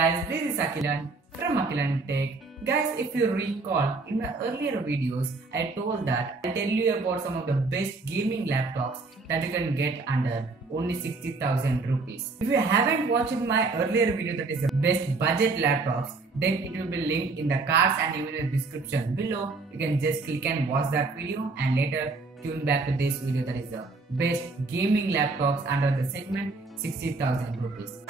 guys, this is Akilan from Akilan Tech. Guys, if you recall, in my earlier videos, I told that I'll tell you about some of the best gaming laptops that you can get under only 60,000 rupees. If you haven't watched my earlier video that is the best budget laptops, then it will be linked in the cards and even in the description below. You can just click and watch that video and later tune back to this video that is the best gaming laptops under the segment 60,000 rupees.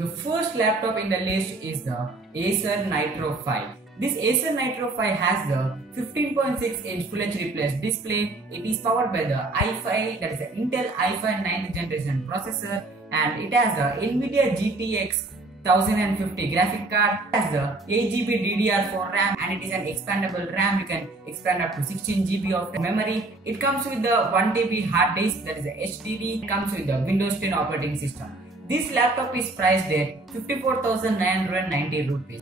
The first laptop in the list is the Acer Nitro 5. This Acer Nitro 5 has the 15.6-inch Full HD Plus display. It is powered by the i5, that is the Intel i5 9th generation processor, and it has the NVIDIA GTX 1050 graphic card. It has the 8GB DDR4 RAM and it is an expandable RAM. You can expand up to 16GB of memory. It comes with the 1TB hard disk, that is the HDD. It comes with the Windows 10 operating system. This laptop is priced at 54,990 rupees.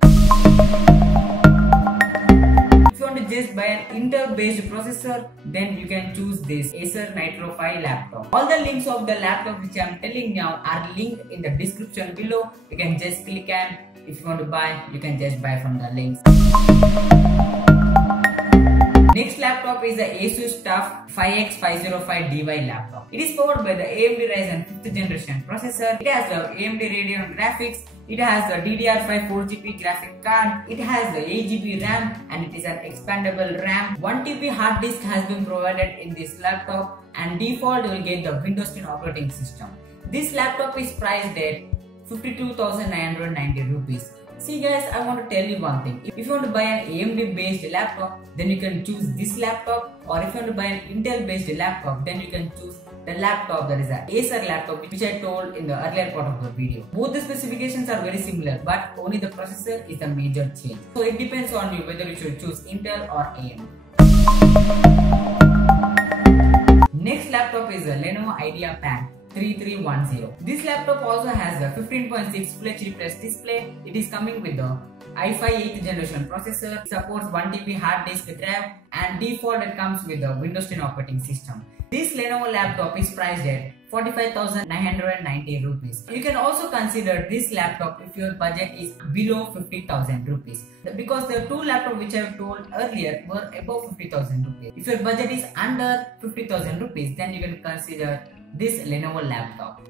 If you want to just buy an Intel based processor, then you can choose this Acer Nitro 5 laptop. All the links of the laptop which I am telling now are linked in the description below. You can just click and if you want to buy, you can just buy from the links. Next laptop is the Asus TUF 5X505DY laptop. It is powered by the AMD Ryzen 5th generation processor. It has the AMD Radeon graphics. It has the DDR5 4GB graphic card. It has the 8GB RAM and it is an expandable RAM. 1TB hard disk has been provided in this laptop and default you will get the Windows 10 operating system. This laptop is priced at 52,990 rupees. See guys, I want to tell you one thing. If you want to buy an AMD based laptop, then you can choose this laptop, or if you want to buy an Intel based laptop, then you can choose the laptop that is an Acer laptop which I told in the earlier part of the video. Both the specifications are very similar, but only the processor is the major change. So it depends on you whether you should choose Intel or AMD. Next laptop is a Lenovo IdeaPad 3310. This laptop also has a 15.6 Full HD Plus display. It is coming with the i5 8th generation processor. It supports 1TB hard disk drive and default it comes with the Windows 10 operating system. This Lenovo laptop is priced at 45,990 rupees. You can also consider this laptop if your budget is below 50,000 rupees. Because the two laptops which I have told earlier were above 50,000 rupees. If your budget is under 50,000 rupees, then you can consider this Lenovo laptop.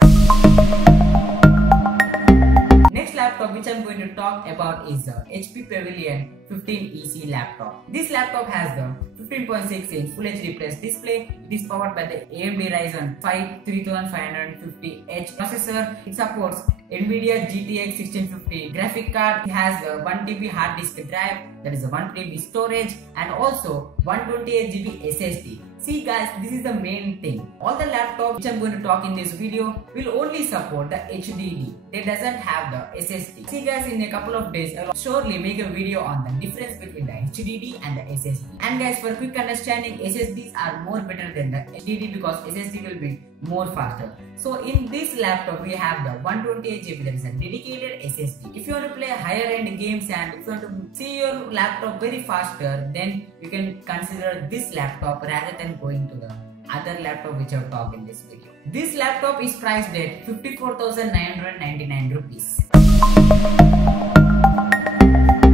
Next laptop which I am going to talk about is the HP Pavilion 15EC laptop. This laptop has the 15.6-inch Full HD Plus display. It is powered by the AMD Ryzen 5 3550H processor. It supports NVIDIA GTX 1650 graphic card. It has the 1TB hard disk drive, that is a 1TB storage, and also 128GB SSD. See guys, this is the main thing. All the laptops which I am going to talk in this video will only support the HDD. They doesn't have the SSD. See guys, in a couple of days I will surely make a video on the difference between the HDD and the SSD. And guys, for quick understanding, SSDs are more better than the HDD because SSD will be more faster. So in this laptop we have the 128GB, that is a dedicated SSD. If you want to play higher end games and if you want to see your laptop very faster, then you can consider this laptop rather than going to the other laptop which I have talked in this video. This laptop is priced at 54,999 rupees.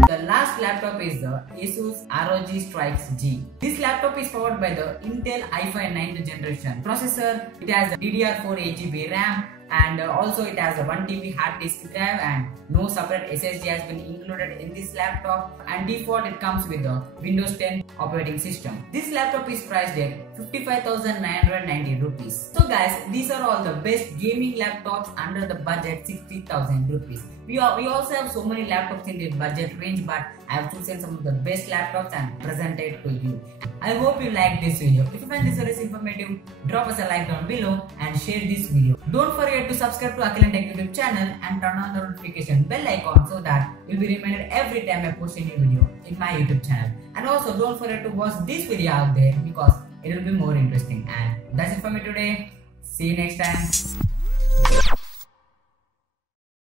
The last laptop is the Asus ROG Strix G. This laptop is powered by the Intel i5 9th generation processor. It has the DDR4 8GB RAM and also it has a 1TB hard disk drive and no separate SSD has been included in this laptop, and default it comes with the Windows 10 operating system. This laptop is priced at 55,990 rupees. So guys, these are all the best gaming laptops under the budget 60,000 rupees. We also have so many laptops in the budget range, but I have chosen some of the best laptops and presented to you. I hope you like this video. If you find this very informative, drop us a like down below and share this video. Don't forget to subscribe to Akilan Tech YouTube channel and turn on the notification bell icon so that you'll be reminded every time I post a new video in my YouTube channel. And also don't forget to watch this video out there because it will be more interesting. And that's it for me today. See you next time.